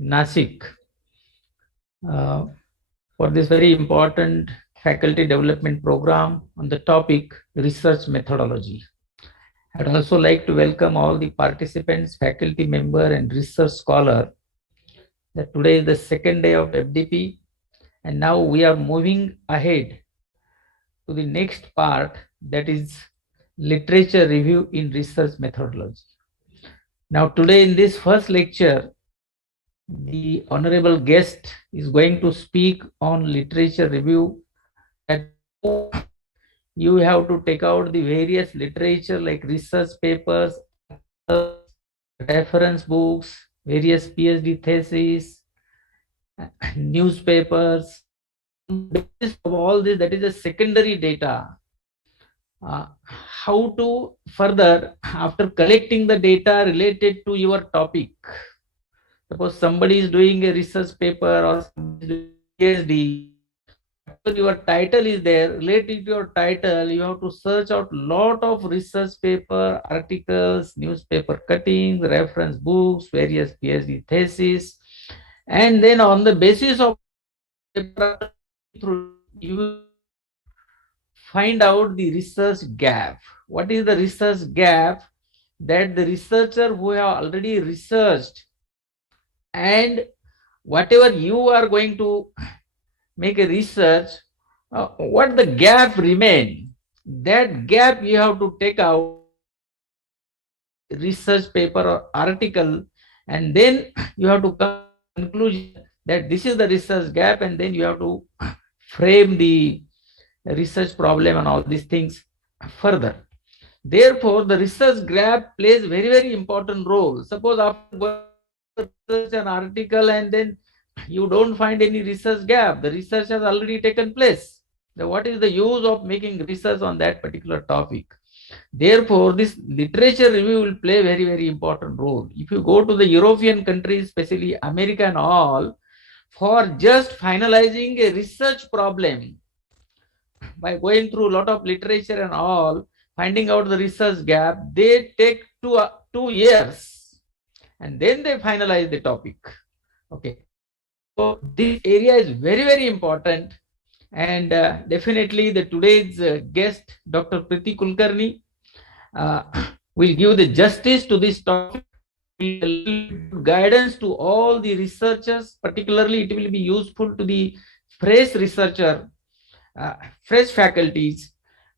Nashik, for this very important faculty development program on the topic research methodology. I'd also like to welcome all the participants, faculty member and research scholar. That today is the second day of FDP, and now we are moving ahead to the next part, that is literature review in research methodology. Now today in this first lecture, the honorable guest is going to speak on literature review. That you have to take out the various literature like research papers, reference books, various PhD theses, newspapers. Basis of all this, that is a secondary data. How to further, after collecting the data related to your topic, suppose somebody is doing a research paper or PhD, your title is there, related to your title, you have to search out lot of research paper, articles, newspaper cuttings, reference books, various PhD theses, and then on the basis of you find out the research gap. What is the research gap? That the researcher who have already researched and whatever you are going to make a research, what the gap remain, that gap you have to take out research paper or article, and then you have to come to conclusion that this is the research gap, and then you have to frame the research problem and all these things further. Therefore, the research gap plays very, very important role. Suppose after research an article and then you don't find any research gap, the research has already taken place. Then what is the use of making research on that particular topic? Therefore, this literature review will play very, very important role. If you go to the European countries, especially America and all, for just finalizing a research problem, by going through a lot of literature and all, finding out the research gap, they take 2 years and then they finalize the topic. Okay. So this area is very, very important, and definitely the today's guest, Dr. Priti Kulkarni, will give the justice to this topic, will guidance to all the researchers. Particularly, it will be useful to the fresh researcher, fresh faculties,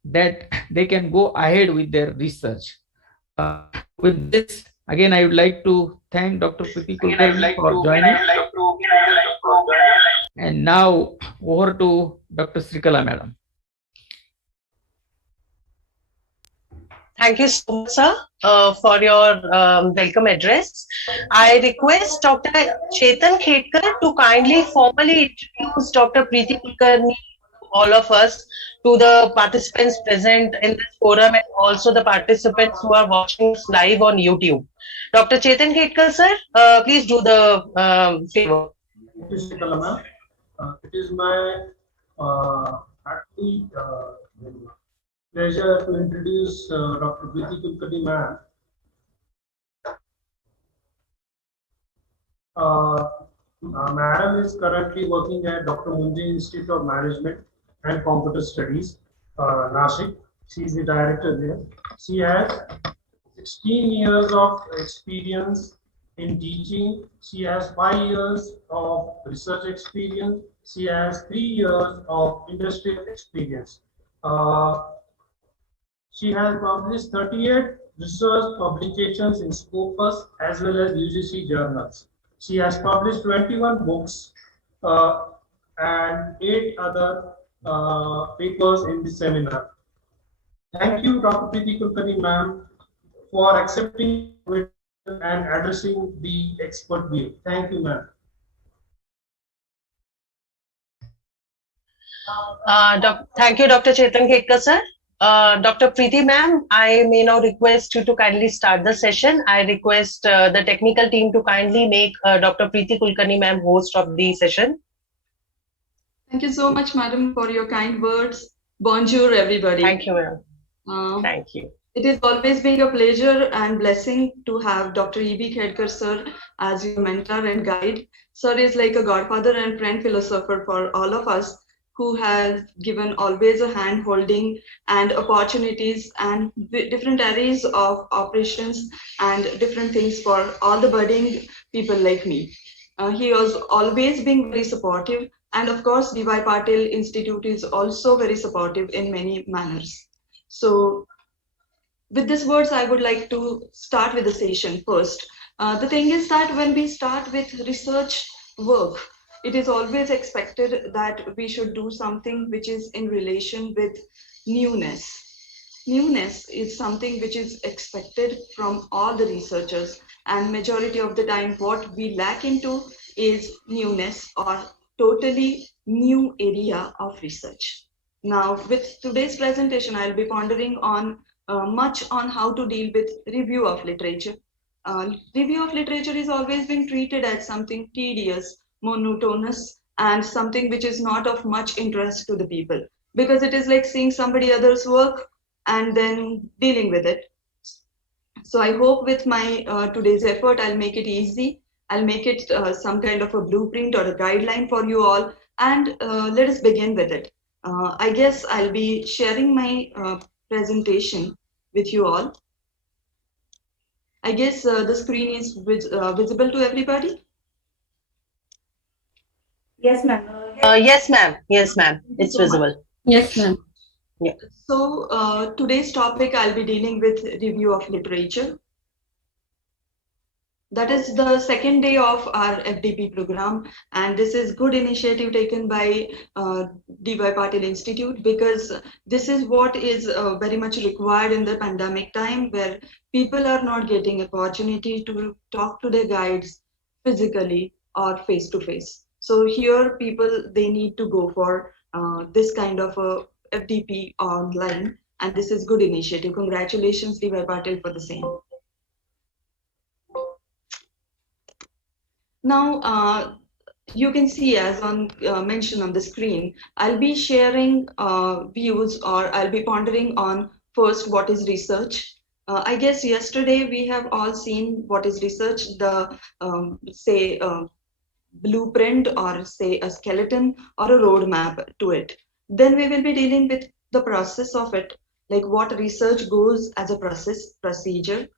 that they can go ahead with their research. With this, again, I would like to thank Dr. Priti Kulkarni for joining. And now over to Dr. Srikala Madam. Thank you so much, sir, for your welcome address. I request Dr. Chetan Khetkar to kindly formally introduce Dr. Priti Kulkarni to all of us, to the participants present in this forum and also the participants who are watching us live on YouTube. Dr. Chetan Khetkar, sir, please do the favor. Thank you, Srikala ma'am. It is my pleasure to introduce Dr. Priti Kulkarni ma'am. Madam is currently working at Dr. Munji Institute of Management and Computer Studies, Nashik. She is the director there. She has 16 years of experience in teaching. She has 5 years of research experience. She has 3 years of industrial experience. She has published 38 research publications in Scopus as well as UGC journals. She has published 21 books and 8 other papers in the seminar. Thank you, Dr. Priti Kulkarni ma'am, for accepting it and addressing the expert view. Thank you, ma'am. Thank you, Dr. Chetan Khetkar, sir. Dr. Priti ma'am, I may now request you to kindly start the session. I request the technical team to kindly make Dr. Priti Kulkarni ma'am host of the session. Thank you so much, madam, for your kind words. Bonjour, everybody. Thank you, ma'am. Thank you. It is always being a pleasure and blessing to have Dr. E.B. Khedkar sir as your mentor and guide. Sir is like a godfather and friend philosopher for all of us who has given always a hand holding and opportunities and different areas of operations and different things for all the budding people like me. He was always being very supportive, and of course, D.Y. Patil Institute is also very supportive in many manners. So with these words, I would like to start with the session first. The thing is that when we start with research work, it is always expected that we should do something which is in relation with newness. Newness is something which is expected from all the researchers, and majority of the time what we lack into is newness or totally new area of research. Now with today's presentation, I'll be pondering on much on how to deal with review of literature. Review of literature is always being treated as something tedious, monotonous, and something which is not of much interest to the people, because it is like seeing somebody else's work and then dealing with it. So I hope with my today's effort, I'll make it easy. I'll make it some kind of a blueprint or a guideline for you all. And let us begin with it. I guess I'll be sharing my presentation with you all. I guess the screen is visible to everybody. Yes, ma'am. Yes, ma'am. Yes, ma'am. It's visible. Yes, ma'am. Yeah. So today's topic, I'll be dealing with review of literature. That is the second day of our FDP program, and this is good initiative taken by D.Y. Patil Institute, because this is what is very much required in the pandemic time, where people are not getting opportunity to talk to their guides physically or face to face. So here people, they need to go for this kind of a FDP online, and this is good initiative. Congratulations, D.Y. Patil, for the same. Now, you can see as on mentioned on the screen, I'll be sharing views, or I'll be pondering on first what is research. I guess yesterday we have all seen what is research, the say blueprint or say a skeleton or a roadmap to it. Then we will be dealing with the process of it, like what research goes as a procedure.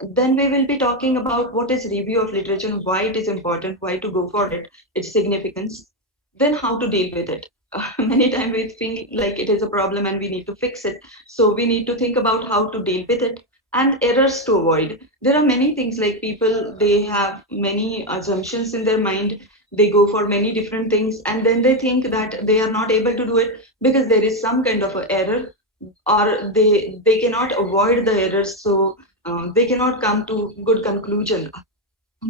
Then we will be talking about what is review of literature and why it is important, why to go for it, its significance, then how to deal with it. Many times we feel like it is a problem and we need to fix it. So we need to think about how to deal with it and errors to avoid. There are many things, like people, they have many assumptions in their mind. They go for many different things and then they think that they are not able to do it because there is some kind of an error, or they cannot avoid the errors. So they cannot come to good conclusion,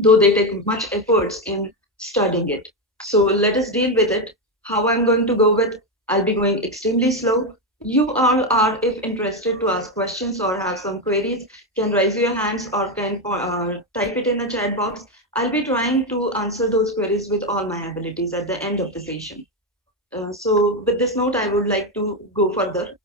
though they take much efforts in studying it. So let us deal with it. How I'm going to go with, I'll be going extremely slow. You all are, if interested to ask questions or have some queries, can raise your hands or can type it in the chat box. I'll be trying to answer those queries with all my abilities at the end of the session. So with this note, I would like to go further.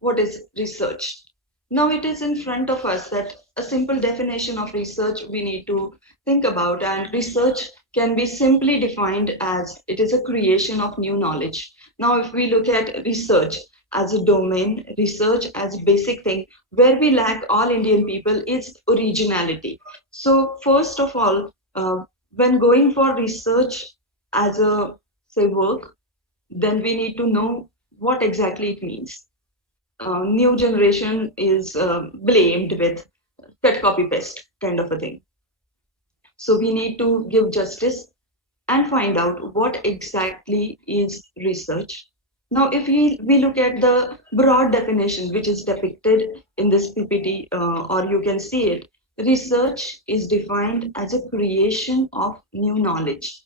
What is research? Now it is in front of us that a simple definition of research we need to think about, and research can be simply defined as it is a creation of new knowledge. Now if we look at research as a domain, research as a basic thing, where we lack all Indian people is originality. So first of all, when going for research as a say work, then we need to know what exactly it means. New generation is blamed with cut copy paste kind of a thing. So we need to give justice and find out what exactly is research. Now, if we look at the broad definition which is depicted in this PPT, or you can see it, research is defined as a creation of new knowledge,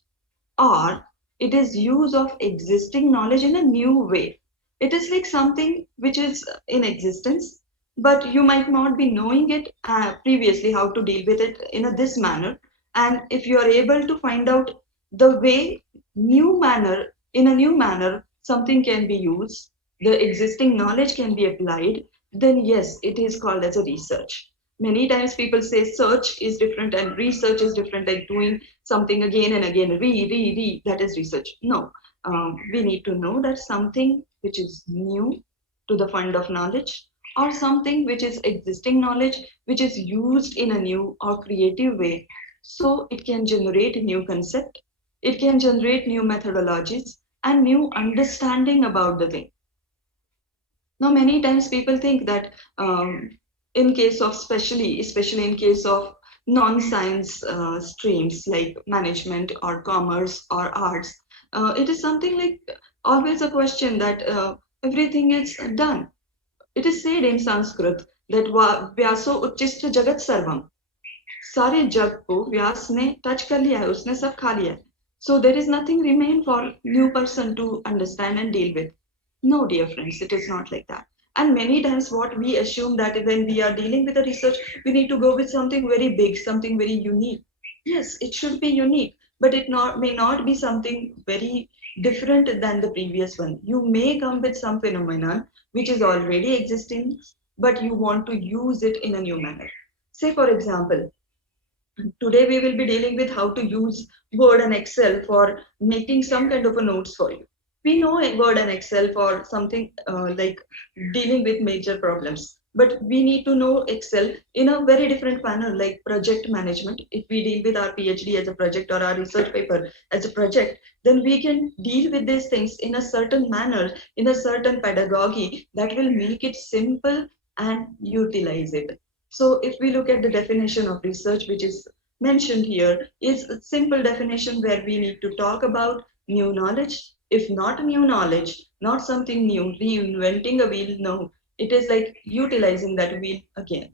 or it is use of existing knowledge in a new way. It is like something which is in existence, but you might not be knowing it previously how to deal with it in this manner. And if you are able to find out the way in a new manner, something can be used, the existing knowledge can be applied, then yes, it is called as a research. Many times people say search is different and research is different, like doing something again and again, that is research. No, we need to know that something which is new to the fund of knowledge, or something which is existing knowledge, which is used in a new or creative way. So it can generate a new concept, it can generate new methodologies and new understanding about the thing. Now, many times people think that in case of especially in case of non-science streams like management or commerce or arts, it is something like always a question that everything is done. It is said in Sanskrit that Vyaso Uchishta Jagat Sarvam. सारे जग को व्यास ने touch कर लिया है, उसने सब खा लिया है. So there is nothing remain for new person to understand and deal with. No, dear friends, it is not like that. And many times what we assume that when we are dealing with a research, we need to go with something very big, something very unique. Yes, it should be unique, but it may not be something very different than the previous one. You may come with some phenomenon which is already existing, but you want to use it in a new manner. Say, for example, today we will be dealing with how to use Word and Excel for making some kind of a notes for you. We know Word and Excel for something like dealing with major problems, but we need to know Excel in a very different manner, like project management. If we deal with our PhD as a project or our research paper as a project, then we can deal with these things in a certain manner, in a certain pedagogy that will make it simple and utilize it. So if we look at the definition of research, which is mentioned here, is a simple definition where we need to talk about new knowledge. If not new knowledge, not something new, reinventing a wheel, no, it is like utilizing that wheel again.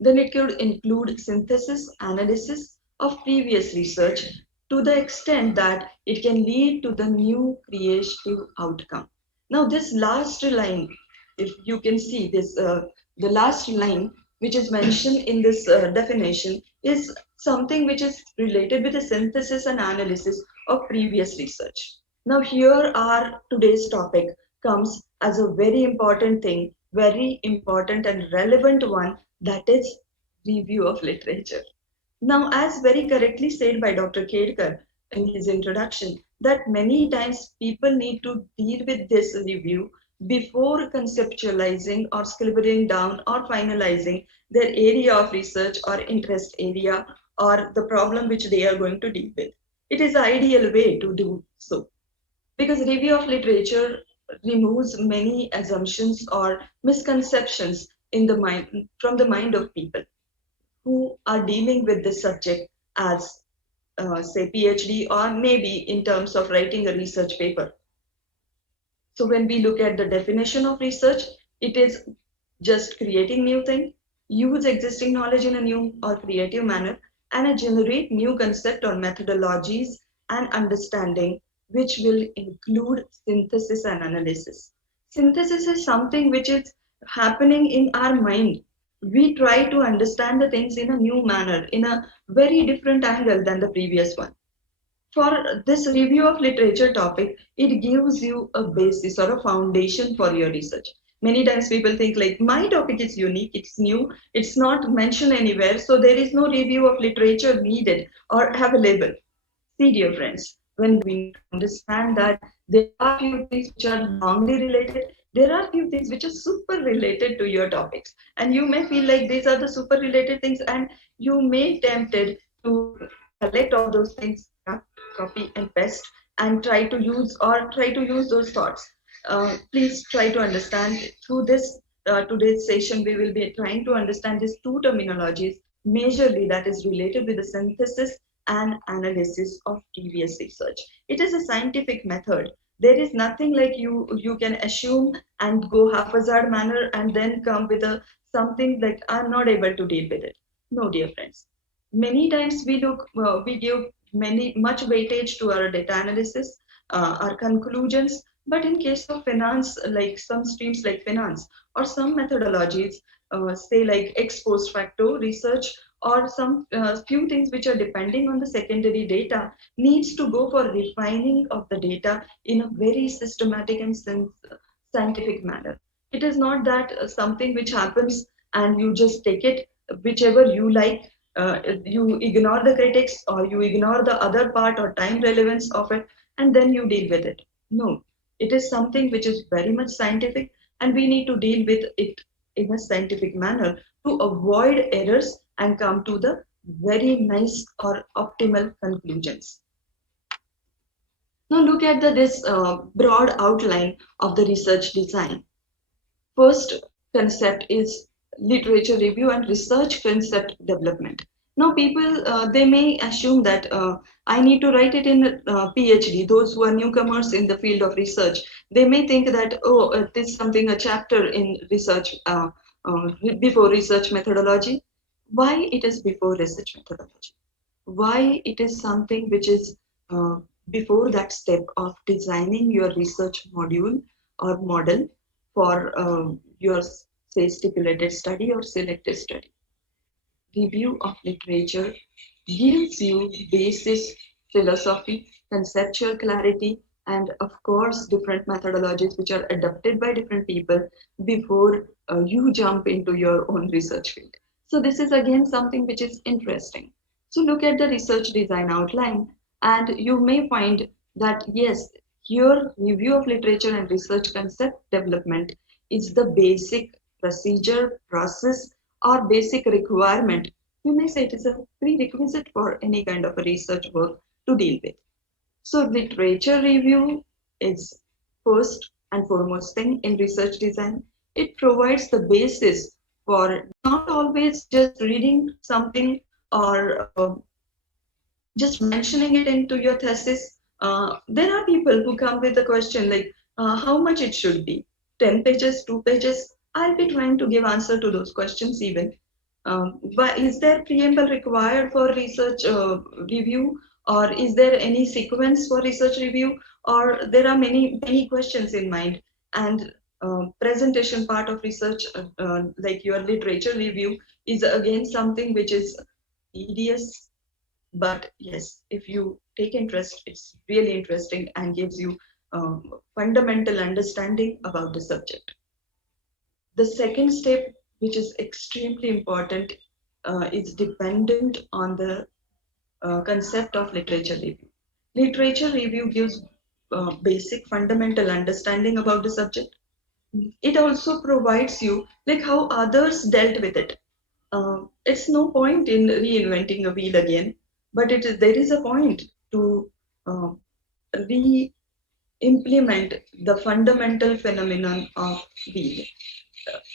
Then it could include synthesis, analysis of previous research to the extent that it can lead to the new creative outcome. Now this last line, if you can see this, the last line which is mentioned in this definition is something which is related with the synthesis and analysis of previous research. Now here our today's topic comes as a very important thing, very important and relevant one, that is review of literature. Now, as very correctly said by Dr. Kedkar in his introduction, that many times people need to deal with this review before conceptualizing or scribbling down or finalizing their area of research or interest area or the problem which they are going to deal with. It is the ideal way to do so, because review of literature removes many assumptions or misconceptions in the mind, from the mind of people who are dealing with this subject as say PhD or maybe in terms of writing a research paper. So when we look at the definition of research, it is just creating new thing, use existing knowledge in a new or creative manner, and generate new concept or methodologies and understanding, which will include synthesis and analysis. Synthesis is something which is happening in our mind. We try to understand the things in a new manner, in a very different angle than the previous one. For this review of literature topic, it gives you a basis or a foundation for your research. Many times people think like, my topic is unique, it's new, it's not mentioned anywhere, so there is no review of literature needed or available. See, dear friends, when we need to understand that there are few things which are wrongly related, there are few things which are super related to your topics, and you may feel like these are the super related things, and you may tempted to collect all those things, copy and paste, and try to use those thoughts. Please try to understand through this today's session. We will be trying to understand these two terminologies majorly, that is related with the synthesis and analysis of previous research. It is a scientific method. There is nothing like you can assume and go haphazard manner and then come with a something like I'm not able to deal with it. No, dear friends. Many times we give much weightage to our data analysis, our conclusions. But in case of finance, like some streams like finance or some methodologies, say like ex post facto research, or some few things which are depending on the secondary data, needs to go for refining of the data in a very systematic and scientific manner. It is not that something which happens and you just take it whichever you like. You ignore the critics or you ignore the other part or time relevance of it, and then you deal with it. No, it is something which is very much scientific, and we need to deal with it in a scientific manner to avoid errors and come to the very nice or optimal conclusions. Now look at this broad outline of the research design. First concept is literature review and research concept development. Now people, they may assume that I need to write it in PhD. Those who are newcomers in the field of research, they may think that, oh, it is something, a chapter in research, before research methodology. Why it is before research methodology? Why it is something which is before that step of designing your research module or model for your, say, stipulated study or selected study. Review of literature gives you basis, philosophy, conceptual clarity, and of course different methodologies which are adopted by different people before you jump into your own research field. So this is again something which is interesting. So look at the research design outline, and you may find that yes, your review of literature and research concept development is the basic procedure, process, or basic requirement. You may say it is a prerequisite for any kind of a research work to deal with. So literature review is first and foremost thing in research design. It provides the basis for not always just reading something or just mentioning it into your thesis. There are people who come with a question like how much it should be, 10 pages, 2 pages. I'll be trying to give answer to those questions even. But is there preamble required for research review, or is there any sequence for research review, or there are many questions in mind, and presentation part of research like your literature review is again something which is tedious, but yes, if you take interest, it's really interesting and gives you fundamental understanding about the subject. The second step, which is extremely important, is dependent on the concept of literature review. Literature review gives basic fundamental understanding about the subject. It also provides you like how others dealt with it. It's no point in reinventing a wheel again, but there is a point to re-implement the fundamental phenomenon of wheel.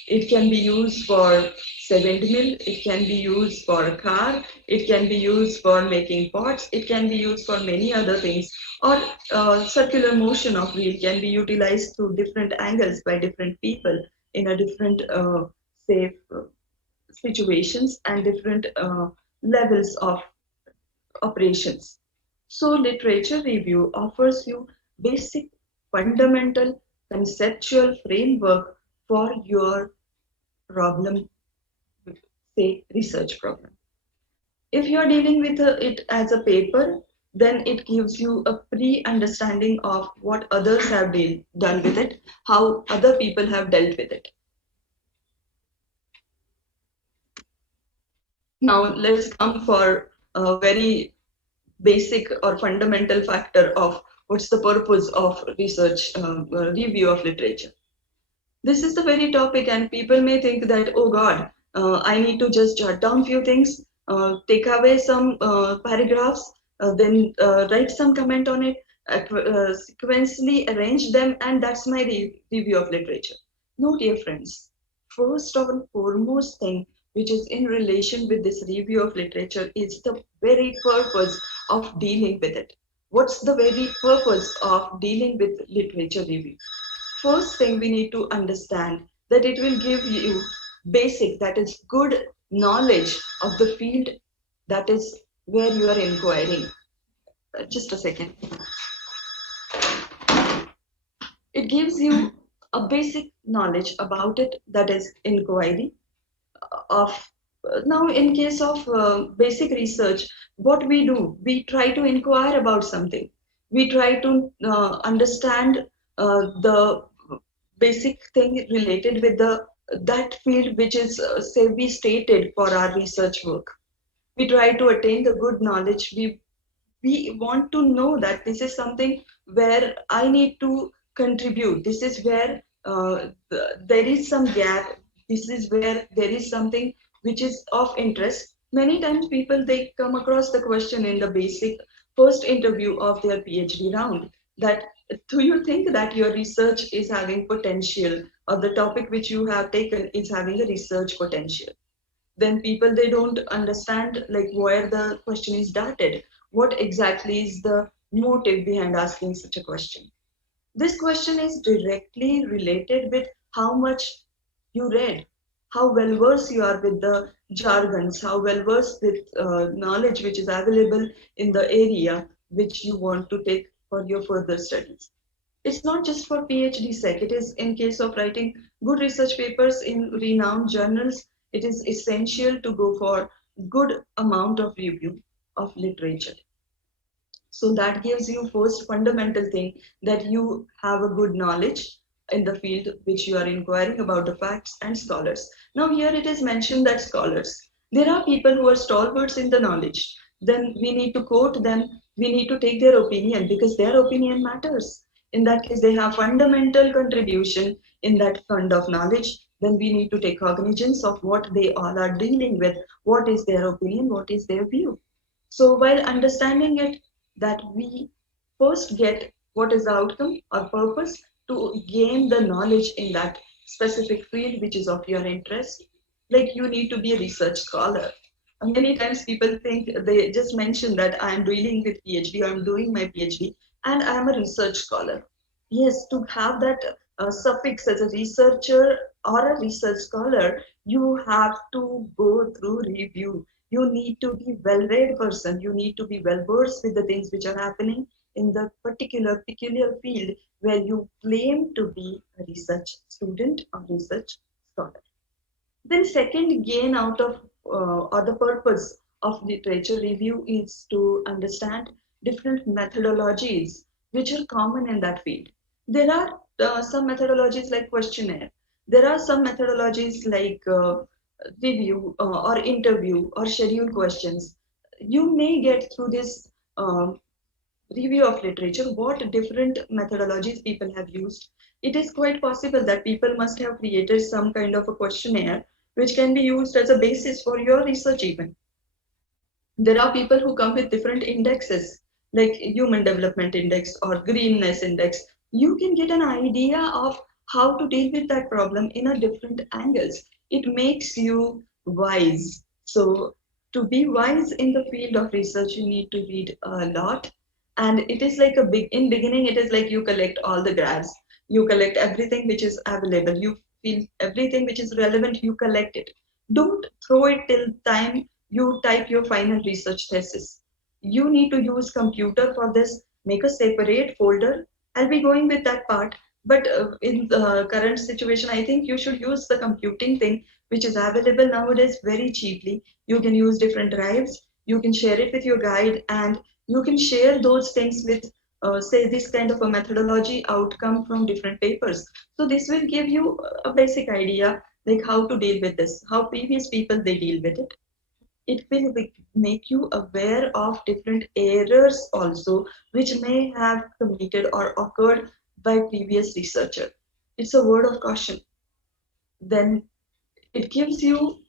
It can be used for, say, windmill, it can be used for a car, it can be used for making pots, it can be used for many other things, or circular motion of wheel can be utilized through different angles by different people in a different, say, situations and different levels of operations. So literature review offers you basic, fundamental, conceptual framework for your problem, say research problem. If you are dealing with it as a paper, then it gives you a pre-understanding of what others have done with it, how other people have dealt with it. Now let's come for a very basic or fundamental factor of what's the purpose of research review of literature. This is the very topic, and people may think that, oh God, I need to just jot down few things, take away some paragraphs, then write some comment on it, sequentially arrange them, and that's my review of literature. No, dear friends. First and foremost thing which is in relation with this review of literature is the very purpose of dealing with it. What's the very purpose of dealing with literature review? First thing we need to understand that it will give you basic, that is good knowledge of the field that is where you are inquiring. Just a second. It gives you a basic knowledge about it, that is inquiry of. Now in case of basic research, what we do, we try to inquire about something. We try to understand the basic thing related with that field which is say we stated for our research work. We try to attain the good knowledge. We want to know that this is something where I need to contribute. This is where there is some gap. This is where there is something which is of interest. Many times people, they come across the question in the basic first interview of their PhD round that do you think that your research is having potential, or the topic which you have taken is having a research potential? Then people, they don't understand like where the question is darted, what exactly is the motive behind asking such a question. This question is directly related with how much you read, how well versed you are with the jargons, how well versed with knowledge which is available in the area which you want to take for your further studies. It's not just for PhD sake. It is in case of writing good research papers in renowned journals. It is essential to go for good amount of review of literature. So that gives you first fundamental thing that you have a good knowledge in the field which you are inquiring about the facts and scholars. Now here it is mentioned that scholars, there are people who are stalwarts in the knowledge. Then we need to quote them. We need to take their opinion because their opinion matters. In that case, they have fundamental contribution in that fund of knowledge. Then we need to take cognizance of what they all are dealing with. What is their opinion? What is their view? So while understanding it, that we first get what is the outcome or purpose to gain the knowledge in that specific field which is of your interest. Like you need to be a research scholar. Many times people think, they just mention that I am dealing with PhD or I'm doing my PhD and I am a research scholar. Yes, to have that suffix as a researcher or a research scholar, you have to go through review. You need to be well-read person. You need to be well-versed with the things which are happening in the particular peculiar field where you claim to be a research student or research scholar. Then second gain out of or the purpose of literature review is to understand different methodologies which are common in that field. There are some methodologies like questionnaire. There are some methodologies like review or interview or schedule questions. You may get through this review of literature what different methodologies people have used. It is quite possible that people must have created some kind of a questionnaire which can be used as a basis for your research even. There are people who come with different indexes like human development index or greenness index. You can get an idea of how to deal with that problem in a different angles. It makes you wise. So to be wise in the field of research, you need to read a lot. And it is like in beginning, it is like you collect all the graphs. You collect everything which is available. You feel everything which is relevant, you collect it. Don't throw it till time you type your final research thesis. You need to use computer for this. Make a separate folder. I'll be going with that part. But in the current situation, I think you should use the computing thing, which is available nowadays very cheaply. You can use different drives. You can share it with your guide, and you can share those things with, say, this kind of a methodology outcome from different papers. So this will give you a basic idea, like how to deal with this, how previous people they deal with it. It will make you aware of different errors also, which may have committed or occurred by previous researcher. It's a word of caution. Then it gives you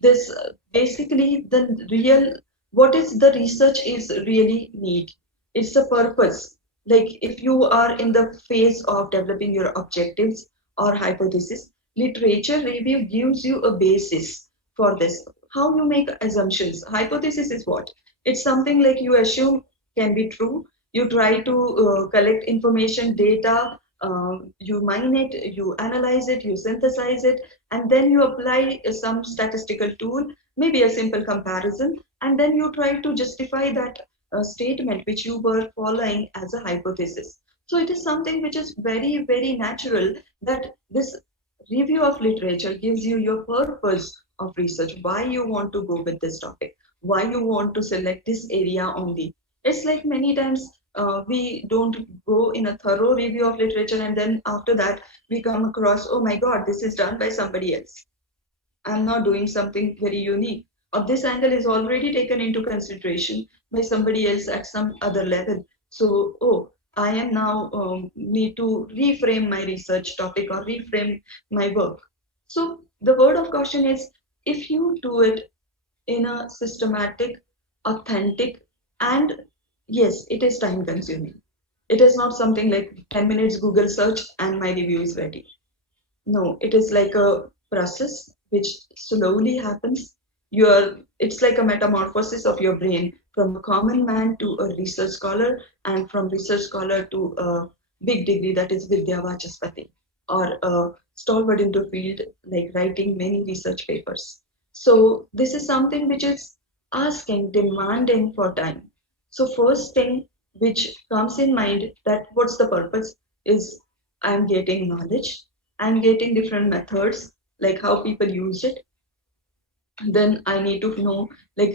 this basically the real, what is the research is really need. It's a purpose. Like if you are in the phase of developing your objectives or hypothesis, literature review gives you a basis for this. How you make assumptions. Hypothesis is what? It's something like you assume can be true. You try to collect information, data, you mine it, you analyze it, you synthesize it, and then you apply some statistical tool, maybe a simple comparison, and then you try to justify that statement which you were following as a hypothesis. So it is something which is very, very natural that this review of literature gives you your purpose of research, why you want to go with this topic, why you want to select this area only. It's like many times we don't go in a thorough review of literature, and then after that we come across, oh my God, this is done by somebody else. I'm not doing something very unique. Or this angle is already taken into consideration by somebody else at some other level. So, oh, I am now need to reframe my research topic or reframe my work. So the word of caution is, if you do it in a systematic, authentic, and yes, it is time consuming. It is not something like 10 minutes Google search and my review is ready. No, it is like a process which slowly happens. It's like a metamorphosis of your brain from a common man to a research scholar, and from research scholar to a big degree, that is Vidya Vachaspati, or a stalwart into field like writing many research papers. So this is something which is asking, demanding for time. So first thing which comes in mind, that what's the purpose, is I'm getting knowledge, I'm getting different methods, like how people use it. Then I need to know, like